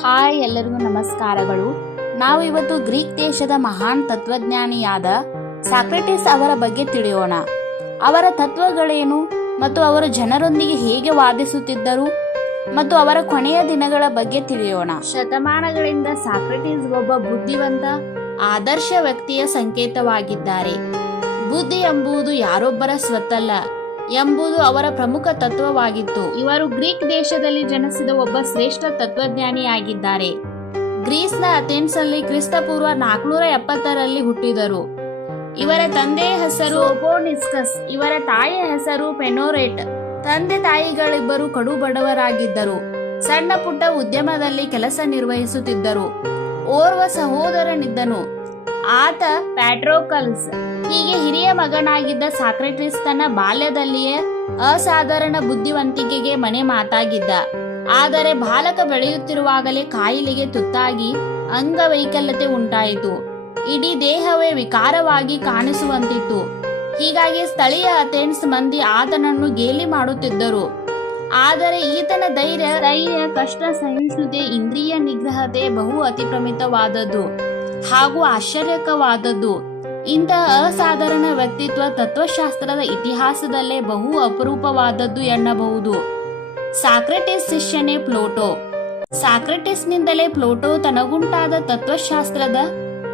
Hi ಎಲ್ಲರಿಗೂ ನಮಸ್ಕಾರಗಳು. ನಾವು ಇವತ್ತು ಗ್ರೀಕ್ ದೇಶದ ಮಹಾನ್ ತತ್ವಜ್ಞಾನಿಯಾದ ಸಾಕ್ರೆಟಿಸ್ ಅವರ ಬಗ್ಗೆ ತಿಳಿಯೋಣ. ಅವರ ತತ್ವಗಳೇನು ಮತ್ತು ಅವರು ಜನರೊಂದಿಗೆ ಹೇಗೆ ವಾದಿಸುತ್ತಿದ್ದರು ಮತ್ತು ಅವರ ಕೊನೆಯ ದಿನಗಳ ಬಗ್ಗೆ ತಿಳಿಯೋಣ. ಶತಮಾನಗಳಿಂದ ಸಾಕ್ರೆಟಿಸ್ ಒಬ್ಬ ಬುದ್ಧಿವಂತ, ಆದರ್ಶ ವ್ಯಕ್ತಿಯ ಸಂಕೇತವಾಗಿದ್ದಾರೆ. ಬುದ್ಧಿ ಎಂಬುದು ಯಾರೊಬ್ಬರ ಸ್ವತ್ತಲ್ಲ ಎಂಬುದು ಅವರ ಪ್ರಮುಖ ತತ್ವವಾಗಿತ್ತು. ಇವರು ಗ್ರೀಕ್ ದೇಶದಲ್ಲಿ ಜನಿಸಿದ ಒಬ್ಬ ಶ್ರೇಷ್ಠ ತತ್ವಜ್ಞಾನಿಯಾಗಿದ್ದಾರೆ. ಗ್ರೀಸ್ನ ಅಥೆನ್ಸ್ ಅಲ್ಲಿ ಕ್ರಿಸ್ತಪೂರ್ವ ನಾಲ್ಕುನೂರ ಎಪ್ಪತ್ತರಲ್ಲಿ ಹುಟ್ಟಿದರು. ಇವರ ತಂದೆಯ ಹೆಸರು ಒಪೋನಿಸ್ಕಸ್, ಇವರ ತಾಯಿಯ ಹೆಸರು ಪೆನೋರೇಟ್. ತಂದೆ ತಾಯಿಗಳಿಬ್ಬರು ಕಡು ಬಡವರಾಗಿದ್ದರು. ಸಣ್ಣ ಪುಟ್ಟ ಉದ್ಯಮದಲ್ಲಿ ಕೆಲಸ ನಿರ್ವಹಿಸುತ್ತಿದ್ದರು. ಓರ್ವ ಸಹೋದರನಿದ್ದನು. ಆತ ಪ್ಯಾಟ್ರೋಕಲ್ಸ್. ಹೀಗೆ ಹಿರಿಯ ಮಗನಾಗಿದ್ದ ಸಾಕ್ರೆಟಿಸ್ ತನ್ನ ಬಾಲ್ಯದಲ್ಲಿಯೇ ಅಸಾಧಾರಣ ಬುದ್ಧಿವಂತಿಕೆಗೆ ಮನೆ ಮಾತಾಗಿದ್ದ. ಆದರೆ ಬಾಲಕ ಬೆಳೆಯುತ್ತಿರುವಾಗಲೇ ಕಾಯಿಲೆಗೆ ತುತ್ತಾಗಿ ಅಂಗವೈಕಲ್ಯತೆ ಉಂಟಾಯಿತು. ಇಡೀ ದೇಹವೇ ವಿಕಾರವಾಗಿ ಕಾಣಿಸುವಂತಿತ್ತು. ಹೀಗಾಗಿ ಸ್ಥಳೀಯ ಅಥೆನ್ಸ್ ಮಂದಿ ಆತನನ್ನು ಗೇಲಿ ಮಾಡುತ್ತಿದ್ದರು. ಆದರೆ ಈತನ ಧೈರ್ಯ ಧೈರ್ಯ ಕಷ್ಟ, ಸಹಿಷ್ಣುತೆ, ಇಂದ್ರಿಯ ನಿಗ್ರಹತೆ ಬಹು ಅತಿಪ್ರಮಿತವಾದದ್ದು ಹಾಗೂ ಆಶ್ಚರ್ಯಕವಾದದ್ದು. ಇಂತಹ ಅಸಾಧಾರಣ ವ್ಯಕ್ತಿತ್ವ ತತ್ವಶಾಸ್ತ್ರದ ಇತಿಹಾಸದಲ್ಲೇ ಬಹು ಅಪರೂಪವಾದದ್ದು ಎನ್ನಬಹುದು. ಸಾಕ್ರೆಟಿಸ್ ಶಿಷ್ಯನೇ ಪ್ಲೋಟೋ. ಸಾಕ್ರೆಟಿಸ್ನಿಂದಲೇ ಪ್ಲೋಟೋ ತನಗುಂಟಾದ ತತ್ವಶಾಸ್ತ್ರದ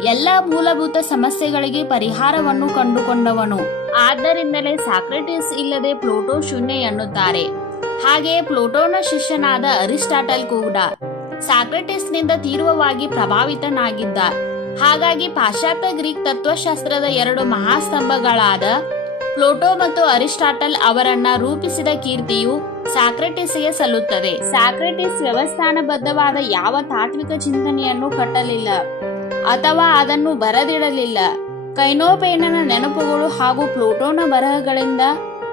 ಎಲ್ಲ ಮೂಲಭೂತ ಸಮಸ್ಯೆಗಳಿಗೆ ಪರಿಹಾರವನ್ನು ಕಂಡುಕೊಂಡವನು. ಆದ್ದರಿಂದಲೇ ಸಾಕ್ರೆಟಿಸ್ ಇಲ್ಲದೆ ಪ್ಲೋಟೋ ಶೂನ್ಯ ಎನ್ನುತ್ತಾರೆ. ಹಾಗೆಯೇ ಪ್ಲೋಟೋನ ಶಿಷ್ಯನಾದ ಅರಿಸ್ಟಾಟಲ್ ಕೂಡ ಸಾಕ್ರೆಟಿಸ್ನಿಂದ ತೀವ್ರವಾಗಿ ಪ್ರಭಾವಿತನಾಗಿದ್ದ. ಹಾಗಾಗಿ ಪಾಶ್ಚಾತ್ಯ ಗ್ರೀಕ್ ತತ್ವಶಾಸ್ತ್ರದ ಎರಡು ಮಹಾಸ್ತಂಭಗಳಾದ ಪ್ಲೋಟೋ ಮತ್ತು ಅರಿಸ್ಟಾಟಲ್ ಅವರನ್ನ ರೂಪಿಸಿದ ಕೀರ್ತಿಯು ಸಾಕ್ರೆಟಿಸ್ಗೆ ಸಲ್ಲುತ್ತದೆ. ಸಾಕ್ರೆಟಿಸ್ ವ್ಯವಸ್ಥಾನಬದ್ಧವಾದ ಯಾವ ತಾತ್ವಿಕ ಚಿಂತನೆಯನ್ನು ಕಟ್ಟಲಿಲ್ಲ ಅಥವಾ ಅದನ್ನು ಬರದಿಡಲಿಲ್ಲ. ಕೈನೋಪೇನನ ನೆನಪುಗಳು ಹಾಗೂ ಪ್ಲೋಟೋನ ಬರಹಗಳಿಂದ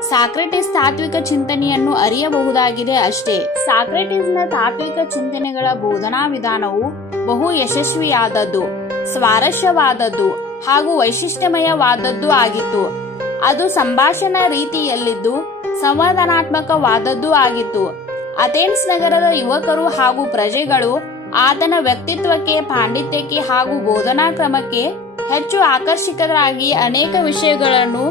ಸಾಕ್ರೆಟಿಸ್ ತಾತ್ವಿಕ ಚಿಂತನೆಯನ್ನು ಅರಿಯಬಹುದಾಗಿದೆ ಅಷ್ಟೇ. ಸಾಕ್ರೆಟಿಸ್ನ ತಾತ್ವಿಕ ಚಿಂತನೆಗಳ ಬೋಧನಾ ವಿಧಾನವು ಬಹು ಯಶಸ್ವಿಯಾದದ್ದು, ಸ್ವಾರಸ್ಯವಾದದ್ದು ಹಾಗೂ ವೈಶಿಷ್ಟ್ಯಮಯವಾದದ್ದು ಆಗಿತ್ತು. ಅದು ಸಂಭಾಷಣಾ ರೀತಿಯಲ್ಲಿದ್ದು ಸಂವಾದನಾತ್ಮಕವಾದದ್ದು ಆಗಿತ್ತು. ಅಥೆನ್ಸ್ ನಗರದ ಯುವಕರು ಹಾಗೂ ಪ್ರಜೆಗಳು ಆತನ ವ್ಯಕ್ತಿತ್ವಕ್ಕೆ, ಪಾಂಡಿತ್ಯಕ್ಕೆ ಹಾಗೂ ಬೋಧನಾ ಕ್ರಮಕ್ಕೆ ಹೆಚ್ಚು ಆಕರ್ಷಿತರಾಗಿ ಅನೇಕ ವಿಷಯಗಳನ್ನು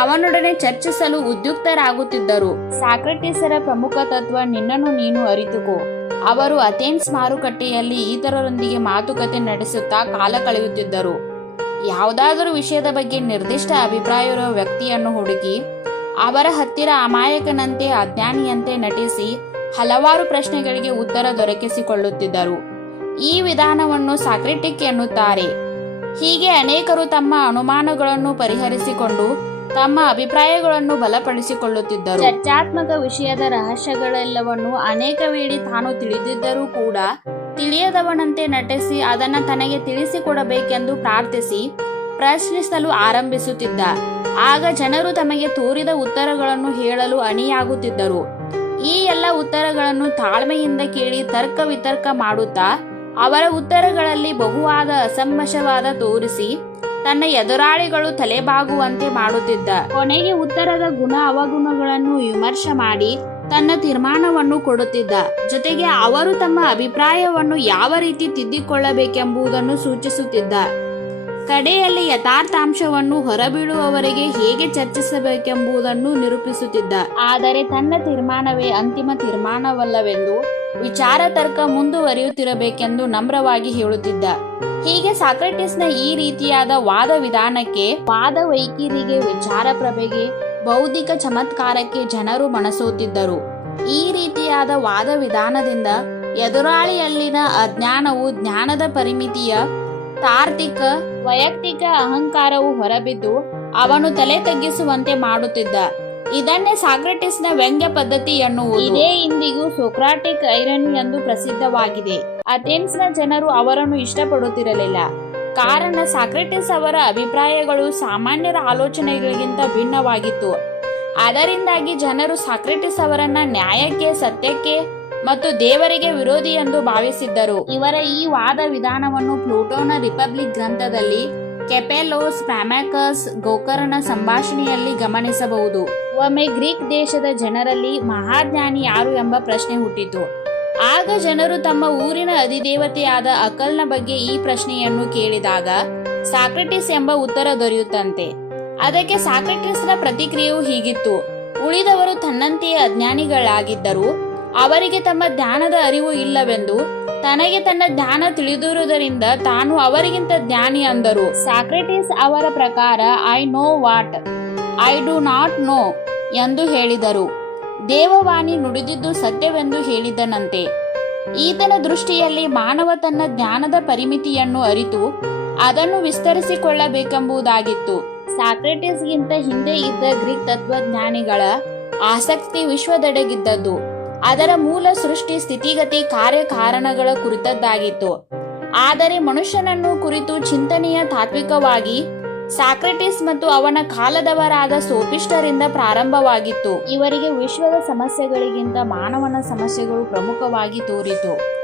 ಅವನೊಡನೆ ಚರ್ಚಿಸಲು ಉದ್ಯುಕ್ತರಾಗುತ್ತಿದ್ದರು. ಸಾಕ್ರೆಟಿಸರ ಪ್ರಮುಖ ತತ್ವ, ನಿನ್ನನ್ನು ನೀನು ಅರಿತುಕೋ. ಅವರು ಅಥೆನ್ಸ್ ಮಾರುಕಟ್ಟೆಯಲ್ಲಿ ಇತರರೊಂದಿಗೆ ಮಾತುಕತೆ ನಡೆಸುತ್ತಾ ಕಾಲ ಕಳೆಯುತ್ತಿದ್ದರು. ಯಾವುದಾದರೂ ವಿಷಯದ ಬಗ್ಗೆ ನಿರ್ದಿಷ್ಟ ಅಭಿಪ್ರಾಯವಿರುವ ವ್ಯಕ್ತಿಯನ್ನು ಹುಡುಕಿ, ಅವರ ಹತ್ತಿರ ಅಮಾಯಕನಂತೆ ಅಜ್ಞಾನಿಯಂತೆ ನಟಿಸಿ ಹಲವಾರು ಪ್ರಶ್ನೆಗಳಿಗೆ ಉತ್ತರ ದೊರಕಿಸಿಕೊಳ್ಳುತ್ತಿದ್ದರು. ಈ ವಿಧಾನವನ್ನು ಸಾಕ್ರೆಟಿಕ್ ಎನ್ನುತ್ತಾರೆ. ಹೀಗೆ ಅನೇಕರು ತಮ್ಮ ಅನುಮಾನಗಳನ್ನು ಪರಿಹರಿಸಿಕೊಂಡು ತಮ್ಮ ಅಭಿಪ್ರಾಯಗಳನ್ನು ಬಲಪಡಿಸಿಕೊಳ್ಳುತ್ತಿದ್ದರು. ಚರ್ಚಾತ್ಮಕ ವಿಷಯದ ರಹಸ್ಯಗಳೆಲ್ಲವನ್ನು ಅನೇಕ ವೇಳೆ ತಾನು ತಿಳಿದಿದ್ದರೂ ಕೂಡ ತಿಳಿಯದವನಂತೆ ನಟಿಸಿ ಅದನ್ನ ತನಗೆ ತಿಳಿಸಿಕೊಡಬೇಕೆಂದು ಪ್ರಾರ್ಥಿಸಿ ಪ್ರಶ್ನಿಸಲು ಆರಂಭಿಸುತ್ತಿದ್ದ. ಆಗ ಜನರು ತಮಗೆ ತೋರಿದ ಉತ್ತರಗಳನ್ನು ಹೇಳಲು ಅಣಿಯಾಗುತ್ತಿದ್ದರು. ಈ ಎಲ್ಲ ಉತ್ತರಗಳನ್ನು ತಾಳ್ಮೆಯಿಂದ ಕೇಳಿ ತರ್ಕ ವಿತರ್ಕ ಮಾಡುತ್ತಾ ಅವರ ಉತ್ತರಗಳಲ್ಲಿ ಬಹುವಾದ ಅಸಮ್ಮಶವಾದ ತೋರಿಸಿ ತನ್ನ ಎದುರಾಳಿಗಳು ತಲೆಬಾಗುವಂತೆ ಮಾಡುತ್ತಿದ್ದ. ಕೊನೆಗೆ ಉತ್ತರದ ಗುಣ ಅವಗುಣಗಳನ್ನು ವಿಮರ್ಶೆ ಮಾಡಿ ತನ್ನ ತೀರ್ಮಾನವನ್ನು ಕೊಡುತ್ತಿದ್ದ. ಜೊತೆಗೆ ಅವರು ತಮ್ಮ ಅಭಿಪ್ರಾಯವನ್ನು ಯಾವ ರೀತಿ ತಿದ್ದಿಕೊಳ್ಳಬೇಕೆಂಬುದನ್ನು ಸೂಚಿಸುತ್ತಿದ್ದ. ಕಡೆಯಲ್ಲಿ ಯಥಾರ್ಥಾಂಶವನ್ನು ಹೊರಬೀಳುವವರೆಗೆ ಹೇಗೆ ಚರ್ಚಿಸಬೇಕೆಂಬುದನ್ನು ನಿರೂಪಿಸುತ್ತಿದ್ದ. ಆದರೆ ತನ್ನ ತೀರ್ಮಾನವೇ ಅಂತಿಮ ತೀರ್ಮಾನವಲ್ಲವೆಂದು ವಿಚಾರ ತರ್ಕ ಮುಂದುವರಿಯುತ್ತಿರಬೇಕೆಂದು ನಮ್ರವಾಗಿ ಹೇಳುತ್ತಿದ್ದ. ಹೀಗೆ ಸಾಕ್ರೆಟಿಸ್ನ ಈ ರೀತಿಯಾದ ವಾದ ವಿಧಾನಕ್ಕೆ, ವಾದ ವೈಖರಿಗೆ ವಿಚಾರ ಪ್ರಭೆಗೆ ಬೌದ್ಧಿಕ ಚಮತ್ಕಾರಕ್ಕೆ ಜನರು ಮನಸೋತಿದ್ದರು. ಈ ರೀತಿಯಾದ ವಾದ ವಿಧಾನದಿಂದ ಎದುರಾಳಿಯಲ್ಲಿನ ಅಜ್ಞಾನವು ಜ್ಞಾನದ ಪರಿಮಿತಿಯ ತಾರ್ಕಿಕ, ವೈಯಕ್ತಿಕ ಅಹಂಕಾರವು ಹೊರಬಿದ್ದು ಅವನು ತಲೆ ತಗ್ಗಿಸುವಂತೆ ಮಾಡುತ್ತಿದ್ದ. ಇದನ್ನೇ ಸಾಕ್ರೆಟಿಸ್ನ ವ್ಯಂಗ್ಯ ಪದ್ಧತಿ ಎನ್ನುವುದು. ಇದೇ ಇಂದಿಗೂ ಸೊಕ್ರಾಟಿಕ್ ಐರನ್ ಎಂದು ಪ್ರಸಿದ್ಧವಾಗಿದೆ. ಅಥೆನ್ಸ್ನ ಜನರು ಅವರನ್ನು ಇಷ್ಟಪಡುತ್ತಿರಲಿಲ್ಲ. ಕಾರಣ ಸಾಕ್ರೆಟಿಸ್ ಅವರ ಅಭಿಪ್ರಾಯಗಳು ಸಾಮಾನ್ಯರ ಆಲೋಚನೆಗಳಿಗಿಂತ ಭಿನ್ನವಾಗಿತ್ತು. ಅದರಿಂದಾಗಿ ಜನರು ಸಾಕ್ರೆಟಿಸ್ ಅವರನ್ನ ನ್ಯಾಯಕ್ಕೆ, ಸತ್ಯಕ್ಕೆ ಮತ್ತು ದೇವರಿಗೆ ವಿರೋಧಿ ಎಂದು ಭಾವಿಸಿದ್ದರು. ಇವರ ಈ ವಾದ ವಿಧಾನವನ್ನು ಪ್ಲೂಟೋನ ರಿಪಬ್ಲಿಕ್ ಗ್ರಂಥದಲ್ಲಿ ಕೆಪೆಲೋಸ್ ಪ್ಯಾಮ್ಯಾಕಸ್ ಗೋಕರ್ಣ ಸಂಭಾಷಣೆಯಲ್ಲಿ ಗಮನಿಸಬಹುದು. ಒಮ್ಮೆ ಗ್ರೀಕ್ ದೇಶದ ಜನರಲ್ಲಿ ಮಹಾಜ್ಞಾನಿ ಯಾರು ಎಂಬ ಪ್ರಶ್ನೆ ಹುಟ್ಟಿತು. ಆಗ ಜನರು ತಮ್ಮ ಊರಿನ ಅಧಿದೇವತೆಯಾದ ಅಕಲ್ನ ಬಗ್ಗೆ ಈ ಪ್ರಶ್ನೆಯನ್ನು ಕೇಳಿದಾಗ ಸಾಕ್ರೆಟಿಸ್ ಎಂಬ ಉತ್ತರ ದೊರೆಯುತ್ತಂತೆ. ಅದಕ್ಕೆ ಸಾಕ್ರೆಟಿಸ್ನ ಪ್ರತಿಕ್ರಿಯೆಯು ಹೀಗಿತ್ತು. ಉಳಿದವರು ತನ್ನಂತೆಯೇ ಅಜ್ಞಾನಿಗಳಾಗಿದ್ದರು ಅವರಿಗೆ ತಮ್ಮ ಧ್ಯಾನದ ಅರಿವು ಇಲ್ಲವೆಂದು ತನಗೆ ತನ್ನ ಧ್ಯಾನ ತಿಳಿದಿರುವುದರಿಂದ ತಾನು ಅವರಿಗಿಂತ ಜ್ಞಾನಿ ಅಂದರು. ಸಾಕ್ರೆಟಿಸ್ ಅವರ ಪ್ರಕಾರ I know what I do not know ಎಂದು ಹೇಳಿದರು. ದೇವವಾಣಿ ನುಡಿದಿದ್ದು ಸತ್ಯವೆಂದು ಹೇಳಿದನಂತೆ. ಈತನ ದೃಷ್ಟಿಯಲ್ಲಿ ಮಾನವ ತನ್ನ ಜ್ಞಾನದ ಪರಿಮಿತಿಯನ್ನು ಅರಿತು ಅದನ್ನು ವಿಸ್ತರಿಸಿಕೊಳ್ಳಬೇಕೆಂಬುದಾಗಿತ್ತು. ಸಾಕ್ರೆಟಿಸ್ಗಿಂತ ಹಿಂದೆ ಇದ್ದ ಗ್ರೀಕ್ ತತ್ವಜ್ಞಾನಿಗಳ ಆಸಕ್ತಿ ವಿಶ್ವದೆಡೆಗಿದ್ದದ್ದು. ಅದರ ಮೂಲ ಸೃಷ್ಟಿ ಸ್ಥಿತಿಗತಿ ಕಾರ್ಯಕಾರಣಗಳ ಕುರಿತದ್ದಾಗಿತ್ತು. ಆದರೆ ಮನುಷ್ಯನನ್ನು ಕುರಿತು ಚಿಂತನೆಯ ತಾತ್ವಿಕವಾಗಿ ಸಾಕ್ರೆಟಿಸ್ ಮತ್ತು ಅವನ ಕಾಲದವರಾದ ಸೋಪಿಸ್ಟರಿಂದ ಪ್ರಾರಂಭವಾಗಿತ್ತು. ಇವರಿಗೆ ವಿಶ್ವದ ಸಮಸ್ಯೆಗಳಿಗಿಂತ ಮಾನವನ ಸಮಸ್ಯೆಗಳು ಪ್ರಮುಖವಾಗಿ ತೋರಿತು.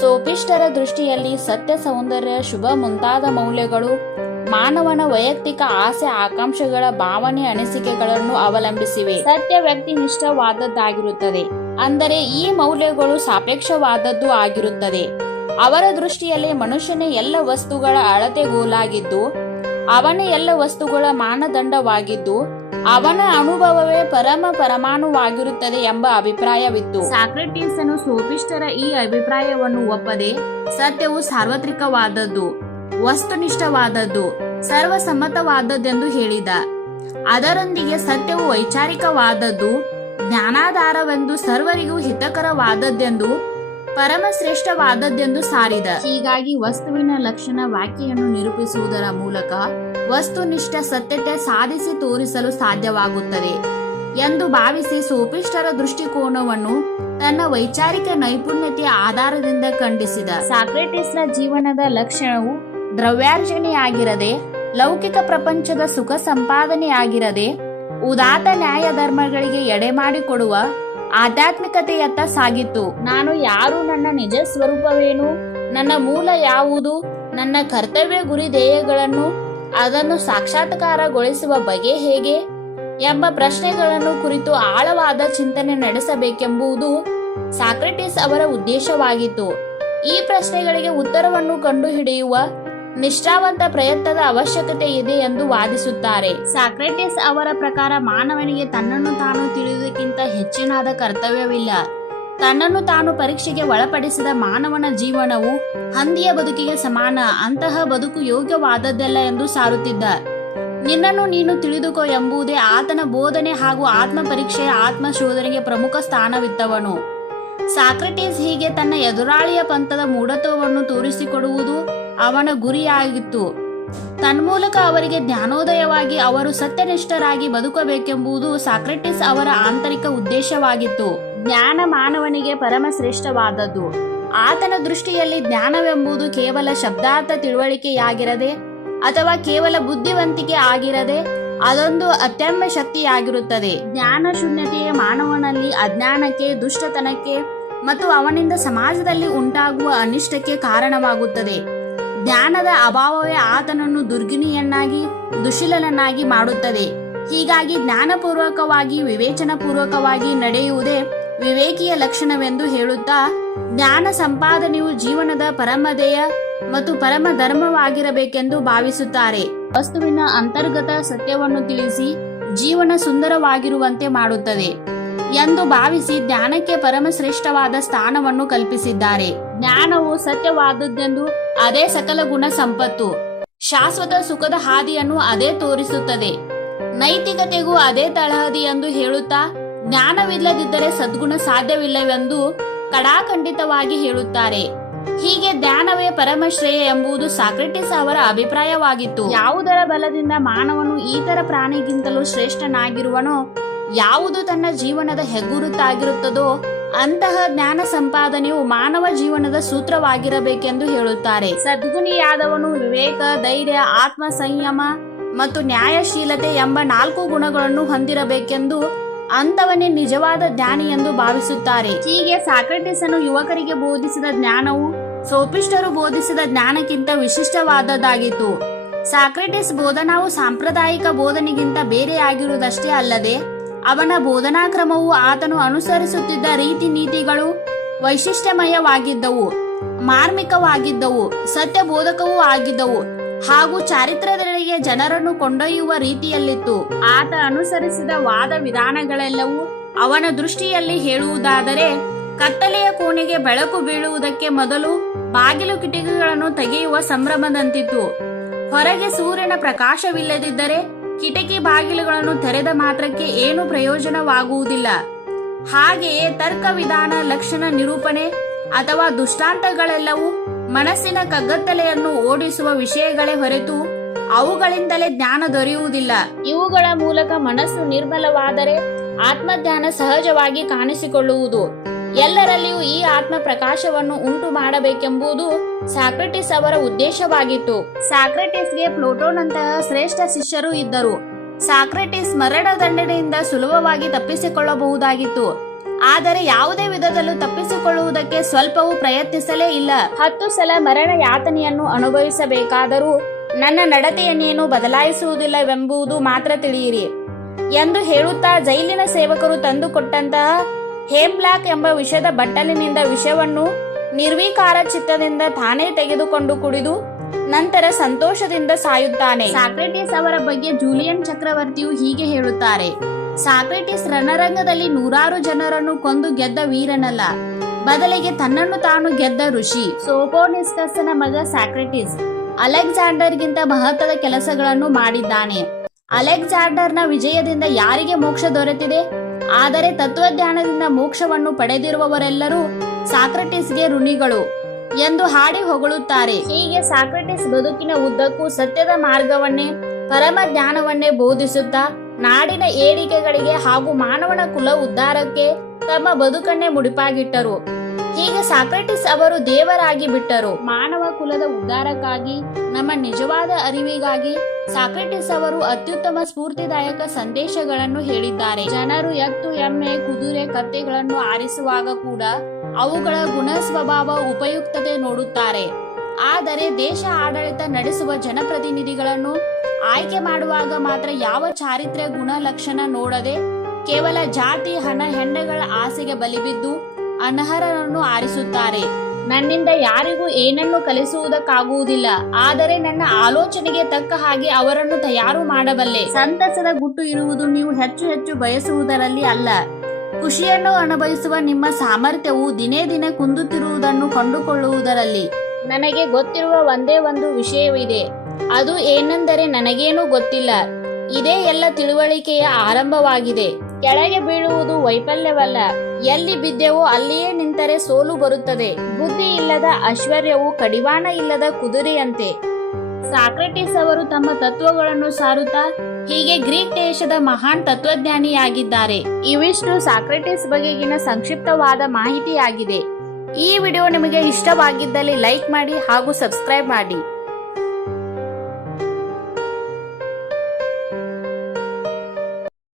ಸೋಪಿಸ್ಟರ ದೃಷ್ಟಿಯಲ್ಲಿ ಸತ್ಯ ಸೌಂದರ್ಯ, ಶುಭ ಮುಂತಾದ ಮೌಲ್ಯಗಳು, ಮಾನವನ ವೈಯಕ್ತಿಕ ಆಸೆ, ಆಕಾಂಕ್ಷೆಗಳ ಭಾವನೆ, ಅನಿಸಿಕೆಗಳನ್ನು ಅವಲಂಬಿಸಿವೆ. ಸತ್ಯ ವ್ಯಕ್ತಿನಿಷ್ಠವಾದದ್ದಾಗಿರುತ್ತದೆ. ಅಂದರೆ ಈ ಮೌಲ್ಯಗಳು ಸಾಪೇಕ್ಷವಾದದ್ದು ಆಗಿರುತ್ತದೆ. ಅವರ ದೃಷ್ಟಿಯಲ್ಲಿ ಮನುಷ್ಯನೇ ಎಲ್ಲ ವಸ್ತುಗಳ ಅಳತೆಗೋಲಾಗಿದ್ದು, ಅವನ ಎಲ್ಲ ವಸ್ತುಗಳ ಮಾನದಂಡವಾಗಿದ್ದು, ಅವನ ಅನುಭವವೇ ಪರಮ ಪರಮಾಣುವಾಗಿರುತ್ತದೆ ಎಂಬ ಅಭಿಪ್ರಾಯವಿತ್ತು. ಸಾಕ್ರೆಟಿಸನು ಸೋಪಿಷ್ಟರ ಈ ಅಭಿಪ್ರಾಯವನ್ನು ಒಪ್ಪದೆ, ಸತ್ಯವು ಸಾರ್ವತ್ರಿಕವಾದದ್ದು, ವಸ್ತುನಿಷ್ಠವಾದದ್ದು, ಸರ್ವಸಮ್ಮತವಾದದ್ದೆಂದು ಹೇಳಿದ. ಅದರೊಂದಿಗೆ ಸತ್ಯವು ವೈಚಾರಿಕವಾದದ್ದು ಜ್ಞಾನಾಧಾರವೆಂದು ಸರ್ವರಿಗೂ ಹಿತಕರವಾದದ್ದೆಂದು, ಪರಮಶ್ರೇಷ್ಠವಾದದ್ದೆಂದು ಸಾರಿದ. ಹೀಗಾಗಿ ವಸ್ತುವಿನ ಲಕ್ಷಣ ವ್ಯಾಖ್ಯೆಯನ್ನು ನಿರೂಪಿಸುವುದರ ಮೂಲಕ ವಸ್ತುನಿಷ್ಠ ಸತ್ಯತೆ ಸಾಧಿಸಿ ತೋರಿಸಲು ಸಾಧ್ಯವಾಗುತ್ತದೆ ಎಂದು ಭಾವಿಸಿ ಸೋಪಿಷ್ಟರ ದೃಷ್ಟಿಕೋನವನ್ನು ತನ್ನ ವೈಚಾರಿಕ ನೈಪುಣ್ಯತೆಯ ಆಧಾರದಿಂದ ಖಂಡಿಸಿದ. ಸಾಕ್ರೆಟಿಸ್ನ ಜೀವನದ ಲಕ್ಷಣವು ದ್ರವ್ಯಾರ್ಜನೆಯಾಗಿರದೆ, ಲೌಕಿಕ ಪ್ರಪಂಚದ ಸುಖ ಸಂಪಾದನೆಯಾಗಿರದೆ ಉದಾತ್ತ ನ್ಯಾಯ ಧರ್ಮಗಳಿಗೆ ಎಡೆ ಮಾಡಿಕೊಡುವ ಆಧ್ಯಾತ್ಮಿಕತೆಯತ್ತ ಸಾಗಿತ್ತು. ನಾನು ಯಾರು? ನನ್ನ ನಿಜ ಸ್ವರೂಪವೇನು? ನನ್ನ ಮೂಲ ಯಾವುದು? ನನ್ನ ಕರ್ತವ್ಯ ಗುರಿ ಧ್ಯೇಯಗಳನ್ನು ಅದನ್ನು ಸಾಕ್ಷಾತ್ಕಾರಗೊಳಿಸುವ ಬಗೆ ಹೇಗೆ? ಎಂಬ ಪ್ರಶ್ನೆಗಳನ್ನು ಕುರಿತು ಆಳವಾದ ಚಿಂತನೆ ನಡೆಸಬೇಕೆಂಬುದು ಸಾಕ್ರೆಟಿಸ್ ಅವರ ಉದ್ದೇಶವಾಗಿತ್ತು. ಈ ಪ್ರಶ್ನೆಗಳಿಗೆ ಉತ್ತರವನ್ನು ಕಂಡುಹಿಡಿಯುವ ನಿಷ್ಠಾವಂತ ಪ್ರಯತ್ನದ ಅವಶ್ಯಕತೆ ಇದೆ ಎಂದು ವಾದಿಸುತ್ತಾರೆ. ಸಾಕ್ರೆಟಿಸ್ ಅವರ ಪ್ರಕಾರ ಮಾನವನಿಗೆ ತನ್ನನ್ನು ತಾನು ತಿಳಿಯುವುದಕ್ಕಿಂತ ಹೆಚ್ಚಿನಾದ ಕರ್ತವ್ಯವಿಲ್ಲ. ತನ್ನನ್ನು ತಾನು ಪರೀಕ್ಷೆಗೆ ಒಳಪಡಿಸಿದ ಮಾನವನ ಜೀವನವು ಹಂದಿಯ ಬದುಕಿಗೆ ಸಮಾನ, ಅಂತಹ ಬದುಕು ಯೋಗ್ಯವಾದದ್ದಲ್ಲ ಎಂದು ಸಾರುತ್ತಿದ್ದ. ನಿನ್ನನ್ನು ನೀನು ತಿಳಿದುಕೋ ಎಂಬುದೇ ಆತನ ಬೋಧನೆ ಹಾಗೂ ಆತ್ಮ ಪರೀಕ್ಷೆಯ ಆತ್ಮ ಶೋಧನೆಗೆ ಪ್ರಮುಖ ಸ್ಥಾನವಿತ್ತವನು. ಸಾಕ್ರೆಟಿಸ್ ಹೀಗೆ ತನ್ನ ಎದುರಾಳಿಯ ಪಂಥದ ಮೂಢತ್ವವನ್ನು ತೋರಿಸಿಕೊಡುವುದು ಅವನ ಗುರಿಯಾಗಿತ್ತು. ತನ್ಮೂಲಕ ಅವರಿಗೆ ಜ್ಞಾನೋದಯವಾಗಿ ಅವರು ಸತ್ಯನಿಷ್ಠರಾಗಿ ಬದುಕಬೇಕೆಂಬುದು ಸಾಕ್ರೆಟಿಸ್ ಅವರ ಆಂತರಿಕ ಉದ್ದೇಶವಾಗಿತ್ತು. ಜ್ಞಾನ ಮಾನವನಿಗೆ ಪರಮ ಶ್ರೇಷ್ಠವಾದದ್ದು ಆತನ ದೃಷ್ಟಿಯಲ್ಲಿ ಜ್ಞಾನವೆಂಬುದು ಕೇವಲ ಶಬ್ದಾರ್ಥ ತಿಳುವಳಿಕೆಯಾಗಿರದೆ ಅಥವಾ ಕೇವಲ ಬುದ್ಧಿವಂತಿಕೆ ಆಗಿರದೆ ಅದೊಂದು ಅತ್ಯಮ್ಮ ಶಕ್ತಿಯಾಗಿರುತ್ತದೆ. ಜ್ಞಾನ ಶೂನ್ಯತೆಯೇ ಮಾನವನಲ್ಲಿ ಅಜ್ಞಾನಕ್ಕೆ, ದುಷ್ಟತನಕ್ಕೆ ಮತ್ತು ಅವನಿಂದ ಸಮಾಜದಲ್ಲಿ ಉಂಟಾಗುವ ಅನಿಷ್ಟಕ್ಕೆ ಕಾರಣವಾಗುತ್ತದೆ. ಜ್ಞಾನದ ಅಭಾವವೇ ಆತನನ್ನು ದುರ್ಗಿಣಿಯನ್ನಾಗಿ, ದುಶೀಲನನ್ನಾಗಿ ಮಾಡುತ್ತದೆ. ಹೀಗಾಗಿ ಜ್ಞಾನಪೂರ್ವಕವಾಗಿ, ವಿವೇಚನಾಪೂರ್ವಕವಾಗಿ ನಡೆಯುವುದೇ ವಿವೇಕಿಯ ಲಕ್ಷಣವೆಂದು ಹೇಳುತ್ತಾ, ಜ್ಞಾನ ಸಂಪಾದನೆಯು ಜೀವನದ ಪರಮಧೇಯ ಮತ್ತು ಪರಮ ಧರ್ಮವಾಗಿರಬೇಕೆಂದು ಭಾವಿಸುತ್ತಾರೆ. ವಸ್ತುವಿನ ಅಂತರ್ಗತ ಸತ್ಯವನ್ನು ತಿಳಿಸಿ, ಜೀವನ ಸುಂದರವಾಗಿರುವಂತೆ ಮಾಡುತ್ತದೆ. ಎಂದು ಭಾವಿಸಿ ಜ್ಞಾನಕ್ಕೆ ಪರಮಶ್ರೇಷ್ಠವಾದ ಸ್ಥಾನವನ್ನು ಕಲ್ಪಿಸಿದ್ದಾರೆ. ಜ್ಞಾನವು ಸತ್ಯವಾದದ್ದೆಂದು ಅದೇ ಸಕಲ ಗುಣ ಸಂಪತ್ತು. ಶಾಶ್ವತ ಸುಖದ ಹಾದಿಯನ್ನು ಅದೇ ತೋರಿಸುತ್ತದೆ. ನೈತಿಕತೆಗೂ ಅದೇ ತಳಹದಿ ಎಂದು ಹೇಳುತ್ತಾ ಜ್ಞಾನವಿಲ್ಲದಿದ್ದರೆ ಸದ್ಗುಣ ಸಾಧ್ಯವಿಲ್ಲವೆಂದು ಕಡಾಖಂಡಿತವಾಗಿ ಹೇಳುತ್ತಾರೆ. ಹೀಗೆ ಜ್ಞಾನವೇ ಪರಮಶ್ರೇಯ ಎಂಬುದು ಸಾಕ್ರೆಟಿಸ್ ಅವರ ಅಭಿಪ್ರಾಯವಾಗಿತ್ತು. ಯಾವುದರ ಬಲದಿಂದ ಮಾನವನು ಇತರ ಪ್ರಾಣಿಗಿಂತಲೂ ಶ್ರೇಷ್ಠನಾಗಿರುವನೋ, ಯಾವುದು ತನ್ನ ಜೀವನದ ಹೆಗ್ಗುರುತಾಗಿರುತ್ತದೋ ಅಂತಹ ಜ್ಞಾನ ಸಂಪಾದನೆಯು ಮಾನವ ಜೀವನದ ಸೂತ್ರವಾಗಿರಬೇಕೆಂದು ಹೇಳುತ್ತಾರೆ. ಸದ್ಗುಣಿಯಾದವನು ವಿವೇಕ, ಧೈರ್ಯ, ಆತ್ಮ ಸಂಯಮ ಮತ್ತು ನ್ಯಾಯಶೀಲತೆ ಎಂಬ ನಾಲ್ಕು ಗುಣಗಳನ್ನು ಹೊಂದಿರಬೇಕೆಂದು ಅಂತವನೇ ನಿಜವಾದ ಜ್ಞಾನಿ ಎಂದು ಭಾವಿಸುತ್ತಾರೆ. ಹೀಗೆ ಸಾಕ್ರೆಟಿಸನು ಯುವಕರಿಗೆ ಬೋಧಿಸಿದ ಜ್ಞಾನವು ಸೋಪಿಸ್ಟರು ಬೋಧಿಸಿದ ಜ್ಞಾನಕ್ಕಿಂತ ವಿಶಿಷ್ಟವಾದದ್ದಾಗಿತ್ತು. ಸಾಕ್ರೆಟಿಸ್ ಬೋಧನಾವು ಸಾಂಪ್ರದಾಯಿಕ ಬೋಧನೆಗಿಂತ ಬೇರೆಯಾಗಿರುವುದಷ್ಟೇ ಅಲ್ಲದೆ ಅವನ ಬೋಧನಾ ಕ್ರಮವು ಆತನು ಅನುಸರಿಸುತ್ತಿದ್ದ ರೀತಿ ನೀತಿಗಳು ವೈಶಿಷ್ಟ್ಯಮಯವಾಗಿದ್ದವು, ಮಾರ್ಮಿಕವಾಗಿದ್ದವು, ಸತ್ಯಬೋಧಕವೂ ಆಗಿದ್ದವು ಹಾಗೂ ಚಾರಿತ್ರ್ಯದೆಡೆಗೆ ಜನರನ್ನು ಕೊಂಡೊಯ್ಯುವ ರೀತಿಯಲ್ಲಿತ್ತು. ಆತ ಅನುಸರಿಸಿದ ವಾದ ವಿಧಾನಗಳೆಲ್ಲವೂ ಅವನ ದೃಷ್ಟಿಯಲ್ಲಿ ಹೇಳುವುದಾದರೆ, ಕತ್ತಲೆಯ ಕೋಣೆಗೆ ಬೆಳಕು ಬೀಳುವುದಕ್ಕೆ ಮೊದಲು ಬಾಗಿಲು ಕಿಟಕಿಗಳನ್ನು ತೆಗೆಯುವ ಸಂಭ್ರಮದಂತಿತ್ತು. ಹೊರಗೆ ಸೂರ್ಯನ ಪ್ರಕಾಶವಿಲ್ಲದಿದ್ದರೆ ಕಿಟಕಿ ಬಾಗಿಲುಗಳನ್ನು ತೆರೆದ ಮಾತ್ರಕ್ಕೆ ಏನು ಪ್ರಯೋಜನವಾಗುವುದಿಲ್ಲ. ಹಾಗೆಯೇ ತರ್ಕ ವಿಧಾನ, ಲಕ್ಷಣ ನಿರೂಪಣೆ ಅಥವಾ ದುಷ್ಟಾಂತಗಳೆಲ್ಲವೂ ಮನಸ್ಸಿನ ಕಗ್ಗತ್ತಲೆಯನ್ನು ಓಡಿಸುವ ವಿಷಯಗಳೇ ಹೊರತು ಅವುಗಳಿಂದಲೇ ಜ್ಞಾನ ದೊರೆಯುವುದಿಲ್ಲ. ಇವುಗಳ ಮೂಲಕ ಮನಸ್ಸು ನಿರ್ಮಲವಾದರೆ ಆತ್ಮಜ್ಞಾನ ಸಹಜವಾಗಿ ಕಾಣಿಸಿಕೊಳ್ಳುವುದು. ಎಲ್ಲರಲ್ಲಿಯೂ ಈ ಆತ್ಮ ಪ್ರಕಾಶವನ್ನು ಉಂಟು ಮಾಡಬೇಕೆಂಬುದು ಸಾಕ್ರೆಟಿಸ್ ಅವರ ಉದ್ದೇಶವಾಗಿತ್ತು. ಸಾಕ್ರೆಟಿಸ್ಗೆ ಪ್ಲೂಟೋನಂತಹ ಶ್ರೇಷ್ಠ ಶಿಷ್ಯರು ಇದ್ದರು. ಸಾಕ್ರೆಟಿಸ್ ಮರಣ ದಂಡನೆಯಿಂದ ಸುಲಭವಾಗಿ ತಪ್ಪಿಸಿಕೊಳ್ಳಬಹುದಾಗಿತ್ತು. ಆದರೆ ಯಾವುದೇ ವಿಧದಲ್ಲೂ ತಪ್ಪಿಸಿಕೊಳ್ಳುವುದಕ್ಕೆ ಸ್ವಲ್ಪವೂ ಪ್ರಯತ್ನಿಸಲೇ ಇಲ್ಲ. ಹತ್ತು ಸಲ ಮರಣ ಯಾತನೆಯನ್ನು ಅನುಭವಿಸಬೇಕಾದರೂ ನನ್ನ ನಡತೆಯನ್ನೇನು ಬದಲಾಯಿಸುವುದಿಲ್ಲವೆಂಬುದು ಮಾತ್ರ ತಿಳಿಯಿರಿ. ಎಂದು ಹೇಳುತ್ತಾ ಜೈಲಿನ ಸೇವಕರು ತಂದುಕೊಟ್ಟಂತಹ ಹೇಮ್ಬ್ಲಾಕ್ ಎಂಬ ವಿಷದ ಬಟ್ಟಲಿನಿಂದ ವಿಷವನ್ನು ನಿರ್ವೀಕಾರ ಚಿತ್ತದಿಂದ ತಾನೇ ತೆಗೆದುಕೊಂಡು ಕುಡಿದು ನಂತರ ಸಂತೋಷದಿಂದ ಸಾಯುತ್ತಾನೆ. ಸಾಕ್ರೆಟಿಸ್ ಅವರ ಬಗ್ಗೆ ಜೂಲಿಯನ್ ಚಕ್ರವರ್ತಿಯು ಹೀಗೆ ಹೇಳುತ್ತಾರೆ. ಸಾಕ್ರೆಟಿಸ್ ರಣರಂಗದಲ್ಲಿ ನೂರಾರು ಜನರನ್ನು ಕೊಂದು ಗೆದ್ದ ವೀರನಲ್ಲ. ಬದಲಿಗೆ ತನ್ನನ್ನು ತಾನು ಗೆದ್ದ ಋಷಿ. ಸೋಪೋನಿಸ್ಕಸ್ನ ಮಗ ಸಾಕ್ರೆಟಿಸ್ ಅಲೆಕ್ಸಾಂಡರ್ಗಿಂತ ಮಹತ್ವದ ಕೆಲಸಗಳನ್ನು ಮಾಡಿದ್ದಾನೆ. ಅಲೆಕ್ಸಾಂಡರ್ನ ವಿಜಯದಿಂದ ಯಾರಿಗೆ ಮೋಕ್ಷ ದೊರೆತಿದೆ? ಆದರೆ ತತ್ವಜ್ಞಾನದಿಂದ ಮೋಕ್ಷವನ್ನು ಪಡೆದಿರುವವರೆಲ್ಲರೂ ಸಾಕ್ರೆಟಿಸ್ಗೆ ಋಣಿಗಳು ಎಂದು ಹಾಡಿ ಹೊಗಳುತ್ತಾರೆ. ಹೀಗೆ ಸಾಕ್ರೆಟಿಸ್ ಬದುಕಿನ ಉದ್ದಕ್ಕೂ ಸತ್ಯದ ಮಾರ್ಗವನ್ನೇ, ಪರಮ ಜ್ಞಾನವನ್ನೇ ಬೋಧಿಸುತ್ತಾ, ನಾಡಿನ ಏಳಿಗೆಗಳಿಗೆ ಹಾಗೂ ಮಾನವನ ಕುಲ ಉದ್ಧಾರಕ್ಕೆ ತಮ್ಮ ಬದುಕನ್ನೇ ಮುಡಿಪಾಗಿಟ್ಟರು. ಹೀಗೆ ಸಾಕ್ರೆಟಿಸ್ ಅವರು ದೇವರಾಗಿ ಬಿಟ್ಟರು. ಮಾನವ ಕುಲದ ಉದ್ಧಾರಕ್ಕಾಗಿ, ನಮ್ಮ ನಿಜವಾದ ಅರಿವಿಗಾಗಿ ಸಾಕ್ರೆಟಿಸ್ ಅವರು ಅತ್ಯುತ್ತಮ ಸ್ಫೂರ್ತಿದಾಯಕ ಸಂದೇಶಗಳನ್ನು ಹೇಳಿದ್ದಾರೆ. ಜನರು ಎತ್ತು, ಎಮ್ಮೆ, ಕುದುರೆ, ಕತ್ತೆಗಳನ್ನು ಆರಿಸುವಾಗ ಕೂಡ ಅವುಗಳ ಗುಣ ಸ್ವಭಾವ ಉಪಯುಕ್ತತೆ ನೋಡುತ್ತಾರೆ. ಆದರೆ ದೇಶ ಆಡಳಿತ ನಡೆಸುವ ಜನಪ್ರತಿನಿಧಿಗಳನ್ನು ಆಯ್ಕೆ ಮಾಡುವಾಗ ಮಾತ್ರ ಯಾವ ಚಾರಿತ್ರ್ಯ ಗುಣ ಲಕ್ಷಣ ನೋಡದೆ ಕೇವಲ ಜಾತಿ, ಹಣ ಹೆಂಡಗಳ ಆಸೆಗೆ ಬಲಿಬಿದ್ದು ಅನರ್ಹರನ್ನು ಆರಿಸುತ್ತಾರೆ. ನನ್ನಿಂದ ಯಾರಿಗೂ ಏನನ್ನು ಕಲಿಸುವುದಕ್ಕಾಗುವುದಿಲ್ಲ. ಆದರೆ ನನ್ನ ಆಲೋಚನೆಗೆ ತಕ್ಕ ಹಾಗೆ ಅವರನ್ನು ತಯಾರು ಮಾಡಬಲ್ಲೆ. ಸಂತಸದ ಗುಟ್ಟು ಇರುವುದು ನೀವು ಹೆಚ್ಚು ಹೆಚ್ಚು ಬಯಸುವುದರಲ್ಲಿ ಅಲ್ಲ. ಖುಷಿಯನ್ನು ಅನುಭವಿಸುವ ನಿಮ್ಮ ಸಾಮರ್ಥ್ಯವು ದಿನೇ ದಿನೇ ಕುಂದುತ್ತಿರುವುದನ್ನು ಕಂಡುಕೊಳ್ಳುವುದರಲ್ಲಿ. ನನಗೆ ಗೊತ್ತಿರುವ ಒಂದೇ ಒಂದು ವಿಷಯವಿದೆ. ಅದು ಏನೆಂದರೆ ನನಗೇನೂ ಗೊತ್ತಿಲ್ಲ. ಇದೇ ಎಲ್ಲ ತಿಳುವಳಿಕೆಯ ಆರಂಭವಾಗಿದೆ. ಕೆಳಗೆ ಬೀಳುವುದು ವೈಫಲ್ಯವಲ್ಲ. ಎಲ್ಲಿ ಬಿದ್ದೆವೋ ಅಲ್ಲಿಯೇ ನಿಂತರೆ ಸೋಲು ಬರುತ್ತದೆ. ಬುದ್ಧಿ ಇಲ್ಲದ ಐಶ್ವರ್ಯವು ಕಡಿವಾಣ ಇಲ್ಲದ ಕುದುರೆಯಂತೆ. ಸಾಕ್ರೆಟಿಸ್ ಅವರು ತಮ್ಮ ತತ್ವಗಳನ್ನು ಸಾರುತ್ತಾ, ಹೀಗೆ ಗ್ರೀಕ್ ದೇಶದ ಮಹಾನ್ ತತ್ವಜ್ಞಾನಿಯಾಗಿದ್ದಾರೆ. ಇವಿಷ್ಟು ಸಾಕ್ರೆಟಿಸ್ ಬಗೆಗಿನ ಸಂಕ್ಷಿಪ್ತವಾದ ಮಾಹಿತಿಯಾಗಿದೆ. ಈ ವಿಡಿಯೋ ನಿಮಗೆ ಇಷ್ಟವಾಗಿದ್ದಲ್ಲಿ ಲೈಕ್ ಮಾಡಿ ಹಾಗೂ ಸಬ್ಸ್ಕ್ರೈಬ್ ಮಾಡಿ.